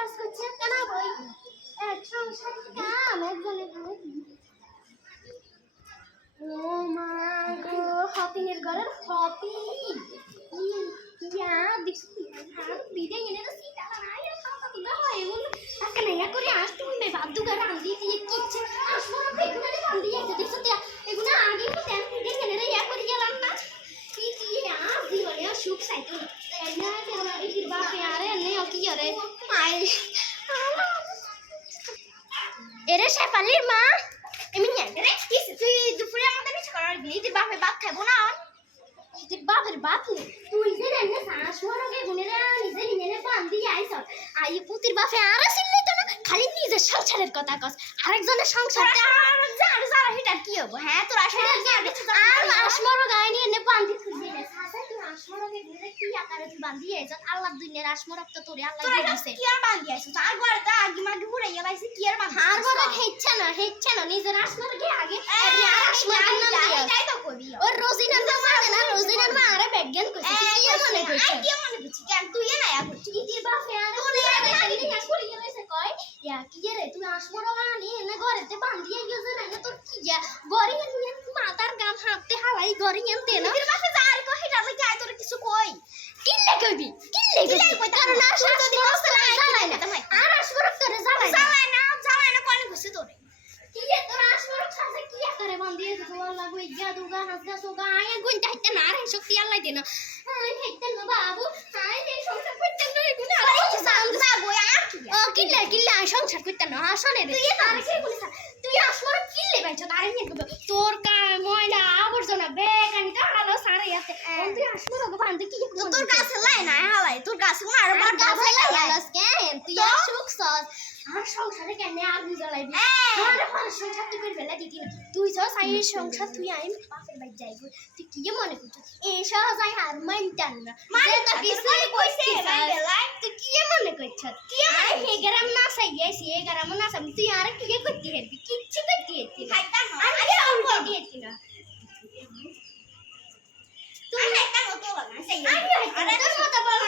কাজ করছে কেন বই এক সংসারের কাম একজনের ঘরে ও মা গো হপিনের ঘরের হপি ইয়া দেখছি হাত বিদে এনে তো সিটা না ইয়া খাওয়া তো না হয় এগুলো আজকে না ইয়া করে আসতে হইবে বাদু ঘরে আন্দি দিয়ে কিচ্ছে আসবো না এগুলো না আন্দি একটা দেখছ তো এগুলো আগে তো তেল বিদে এনে রে ইয়া করে গেলাম না কি কি আর জীবনে সুখ চাইতো তাই না তেরা এই বাপে আরে নে কি আরে আই এরে শেফালির মা এমনি রে কি তুই দুপুরে আমাদের কিছু করার গেলি তুই বাপে ভাত খাবো না তুই বাপের ভাত নে তুই যে রান্না শাশ মরগে গুনেরা নিজে নিনে বান্ধি আইছ আই পুতির বাপে আর আসিল তো না খালি নিজের সংসারের কথা কস আরেকজনের সংসার আর যারা হিটা কি হবো হ্যাঁ তোর আসলে কি আর মাস মরগ গায় নিয়ে নে বান্ধি খুঁজে নে সাসা তুই মাস মরগে গুনেরা কি আকারে তুই বান্ধি আইছ আল্লাহ দুনিয়ার আস মরগ তো তোরে আল্লাহ দিয়ে দিছে কি আর বান্ধি আইছ আর গড়টা আগি মাগি পুরাইয়া লাইছে কি আর বান্ধি আর বাবা হেচ্ছা না নিজের আস মরগে আগে আর আস মরগ নাম দিয়া তাই তো কবি ওর রোজিনার মা মানে না রোজিনার মা আরে বেজ্ঞান কইছে কি মনে কইছে কি মনে করছিস কেন তুই না ইয়া করছিস কি বাপে আর তোরে খালি কাজ করে গেছে কয় ইয়া কি রে তুই আসমরো গানি এনে ঘরেতে বান্ধিয়ে গেছে না তোর কি যা গরি নিয়ে মাথার গাম হাতে হালাই গরি এনতে না তোর কাছে যা আর কই এটা যাই তোর কিছু কই কিল্লে কইবি কারণ আর শাস দিবস জ্বালাই না আর আসমরো তোরে জ্বালাই না কোন ঘুষে তোরে কি তোর আসমরো ছাসে কি করে বান্ধিয়ে গোল লাগো ইগা দুগা হাসগা সোগা আয় গুন যাইতে না রে শক্তি আল্লাহ দে না আয় হেইতে না বাবু আয় এই সংসার করতে না এগুলো আর কি কিল্লে সংসার করতে না আসলে রে আর কি বলিস তুই আসমর কিল্লে বাইছ তারে নিয়ে গো তোর কা ময়লা আবর্জনা বেগানি তাড়ালো সারে আছে তুই আসমর গো বান্ধি কি তোর কাছে লাই না হালাই তোর কাছে আর বড় গাছে লাগালাস কেন তুই আসুক সস আর সংসারে কেনে আগুন জ্বালাইবি আর সংসার তুই করে ফেলা দিতি না তুই সস আই সংসার তুই আই বাপের বাড়ি যাই তুই কি মনে করছিস এই সহজাই আর মানতাম না মানে তো কিছু কইছে লাই তুই কি মনে করছিস কি আরে হে গ্রাম না সাইয়াছি হে গ্রাম না সামনে তুই আর কি করতে হেবি কিচ্ছু করতে হেবি খাইতাম না আরে উল্টে দিয়েছি না তুই খাইতাম তো না সাইয়া আরে তোর মত বল